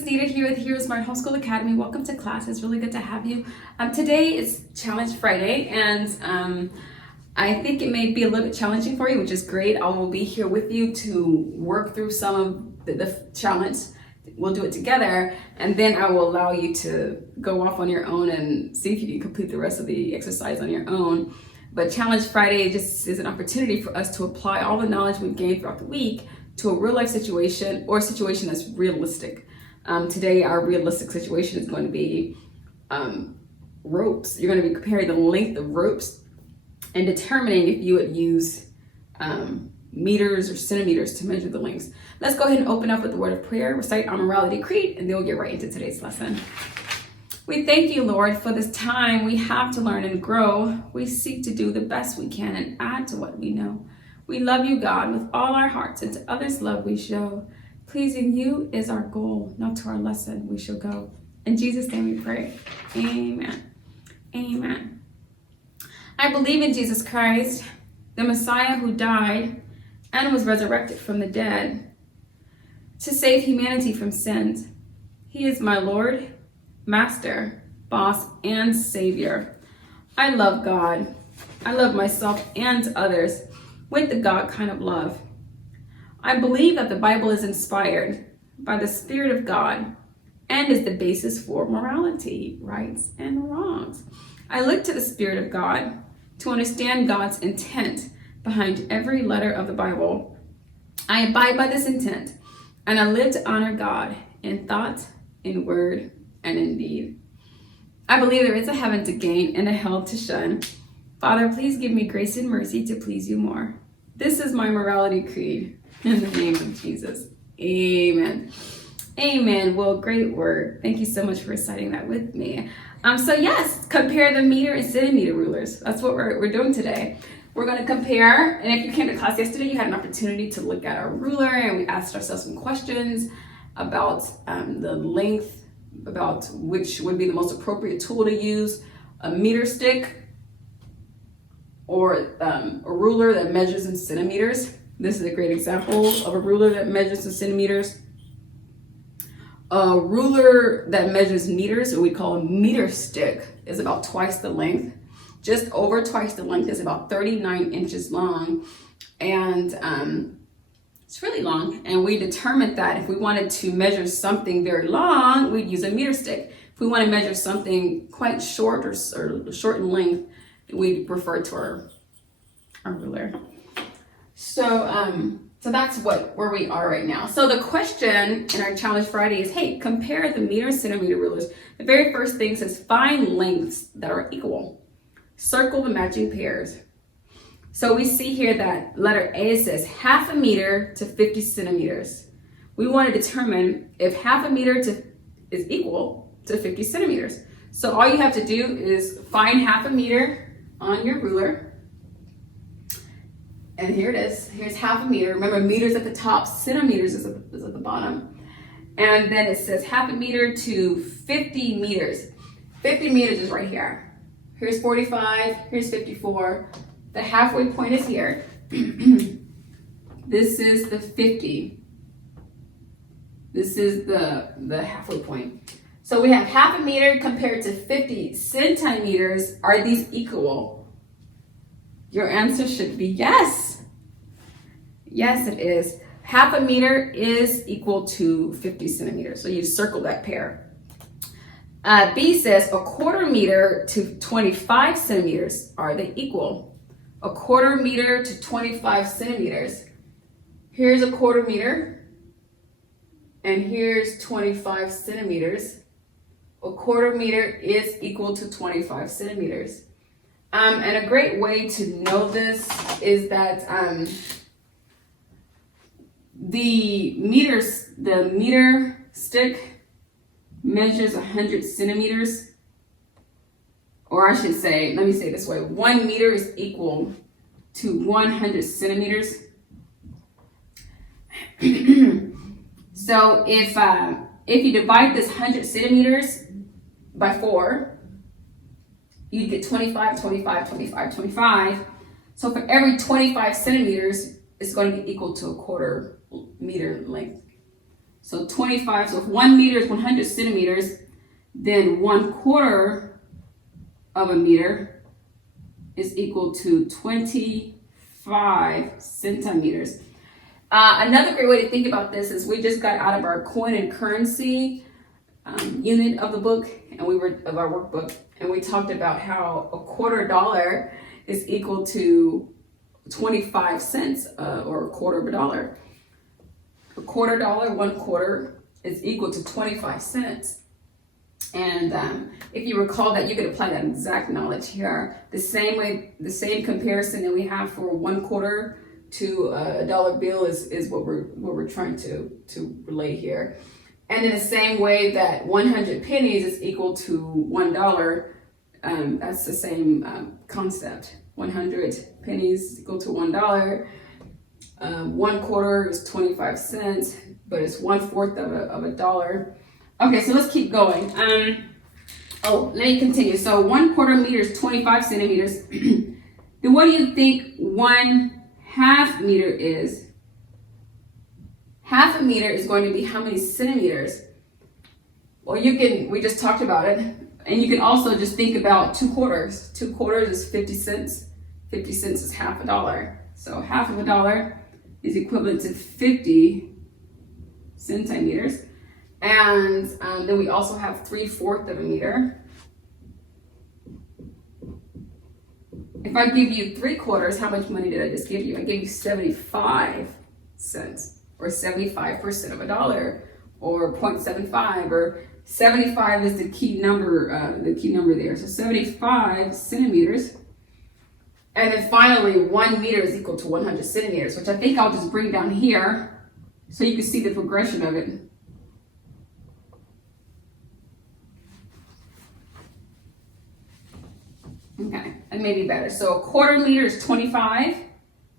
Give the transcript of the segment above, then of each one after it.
is Nita here with Heroesmart Homeschool Academy. Welcome to class. It's really good to have you. Today is Challenge Friday, and I think it may be a little bit challenging for you, which is great. I will be here with you to work through some of the challenge. We'll do it together, and then I will allow you to go off on your own and see if you can complete the rest of the exercise on your own. But Challenge Friday just is an opportunity for us to apply all the knowledge we've gained throughout the week to a real life situation or a situation that's realistic. Today, our realistic situation is going to be ropes. You're going to be comparing the length of ropes and determining if you would use meters or centimeters to measure the lengths. Let's go ahead and open up with the word of prayer, recite our Morality Creed, and then we'll get right into today's lesson. We thank you, Lord, for this time we have to learn and grow. We seek to do the best we can and add to what we know. We love you, God, with all our hearts, and to others love we show. Pleasing you is our goal, not to our lesson we shall go. In Jesus' name we pray. Amen. Amen. I believe in Jesus Christ, the Messiah who died and was resurrected from the dead to save humanity from sins. He is my Lord, Master, Boss, and Savior. I love God. I love myself and others with the God kind of love. I believe that the Bible is inspired by the Spirit of God and is the basis for morality, rights, and wrongs. I look to the Spirit of God to understand God's intent behind every letter of the Bible. I abide by this intent, and I live to honor God in thought, in word, and in deed. I believe there is a heaven to gain and a hell to shun. Father, please give me grace and mercy to please you more. This is my Morality Creed. In the name of Jesus. Amen. Amen. Well, great word. Thank you so much for reciting that with me. So yes, compare the meter and centimeter rulers. That's what we're doing today. We're going to compare, and if you came to class yesterday, you had an opportunity to look at our ruler, and we asked ourselves some questions about the length, about which would be the most appropriate tool to use, a meter stick or a ruler that measures in centimeters. This is a great example of a ruler that measures in centimeters. A ruler that measures meters, or we call a meter stick, is about twice the length. Just over twice the length, is about 39 inches long. And it's really long. And we determined that if we wanted to measure something very long, we'd use a meter stick. If we want to measure something quite short or short in length, we'd refer to our ruler. So that's where we are right now. So the question in our Challenge Friday is, hey, compare the meter and centimeter rulers. The very first thing says, find lengths that are equal. Circle the matching pairs. So we see here that letter A says half a meter to 50 centimeters. We want to determine if half a meter is equal to 50 centimeters. So all you have to do is find half a meter on your ruler. And here it is. Here's half a meter. Remember, meters at the top, centimeters is at the bottom. And then it says half a meter to 50 meters. 50 meters is right here. Here's 45. Here's 54. The halfway point is here. This is the 50. This is the halfway point. So we have half a meter compared to 50 centimeters. Are these equal? Your answer should be yes. Yes, it is. Half a meter is equal to 50 centimeters. So you circle that pair. B says a quarter meter to 25 centimeters. Are they equal? A quarter meter to 25 centimeters. Here's a quarter meter. And here's 25 centimeters. A quarter meter is equal to 25 centimeters. And a great way to know this is that the meter stick measures 100 centimeters. Or I should say, let me say it this way, 1 meter is equal to 100 centimeters. So if you divide this 100 centimeters by 4, you get 25, 25, 25, 25. So for every 25 centimeters, it's going to be equal to a quarter meter length. So 25, so if 1 meter is 100 centimeters, then 1/4 of a meter is equal to 25 centimeters. Another great way to think about this is we just got out of our coin and currency unit of the book, and of our workbook, and we talked about how $0.25 is equal to 25 cents, or $0.25. $0.25, 1/4 is equal to 25 cents. And if you recall that, you could apply that exact knowledge here. The same comparison that we have for 1/4 to a dollar bill is what we're trying to relay here. And in the same way that 100 pennies is equal to $1, that's the same concept. 100 pennies equal to $1. 1/4 is 25 cents, but it's 1/4 of a dollar. Okay, so let's keep going. Let me continue. So 1/4 meter is 25 centimeters. Then what do you think 1/2 meter is? Half a meter is going to be how many centimeters? Well, we just talked about it. And you can also just think about 2/4. 2/4 is 50 cents. 50 cents is half a dollar. So half of a dollar is equivalent to 50 centimeters. And then we also have 3/4 of a meter. If I give you 3/4, how much money did I just give you? I gave you 75 cents, or 75% of a dollar, or 0.75, or 75 is the key number there. So 75 centimeters. And then finally, 1 meter is equal to 100 centimeters, which I think I'll just bring down here so you can see the progression of it. Okay, that may be better. So 1/4 meter is 25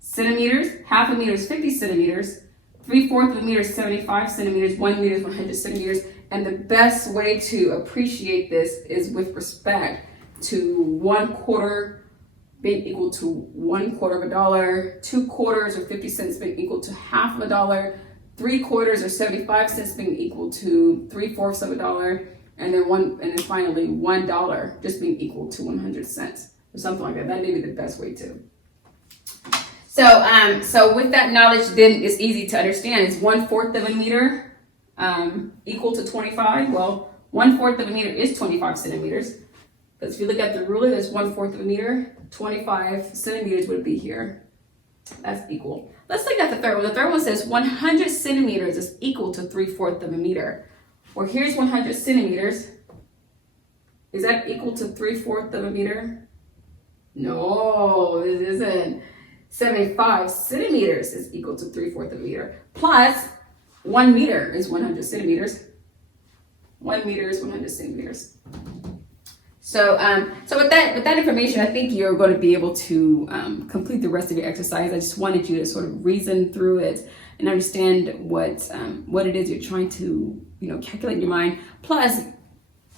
centimeters, half a meter is 50 centimeters, 3/4 of a meter is 75 centimeters, 1 meter is 100 centimeters. And the best way to appreciate this is with respect to 1/4 being equal to 1/4 of a dollar, 2/4 or 50 cents being equal to half of a dollar, 3/4 or 75 cents being equal to 3/4 of a dollar, and then finally $1 just being equal to 100 cents or something like that. That may be the best way to. So with that knowledge, then it's easy to understand. Is 1/4 of a meter equal to 25? Well, 1/4 of a meter is 25 centimeters. Because if you look at the ruler, there's 1/4 of a meter. 25 centimeters would be here. That's equal. Let's look at the third one. The third one says 100 centimeters is equal to 3/4 of a meter. Well, here's 100 centimeters. Is that equal to 3/4 of a meter? No, it isn't. 75 centimeters is equal to 3/4 of a meter. Plus, 1 meter is 100 centimeters. 1 meter is 100 centimeters. So with that information, I think you're going to be able to complete the rest of your exercise. I just wanted you to sort of reason through it and understand what it is you're trying to calculate in your mind. Plus,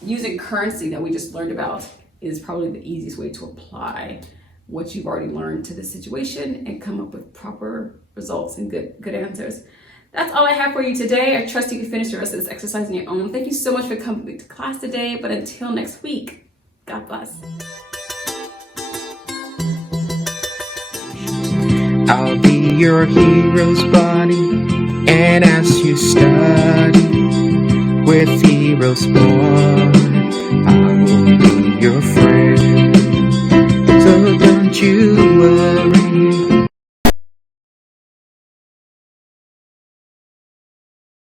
using currency that we just learned about is probably the easiest way to apply what you've already learned to the situation and come up with proper results and good answers. That's all I have for you today. I trust you can finish the rest of this exercise on your own. Thank you so much for coming to class today. But until next week, God bless. I'll be your hero's buddy, and as you study with Heroesmart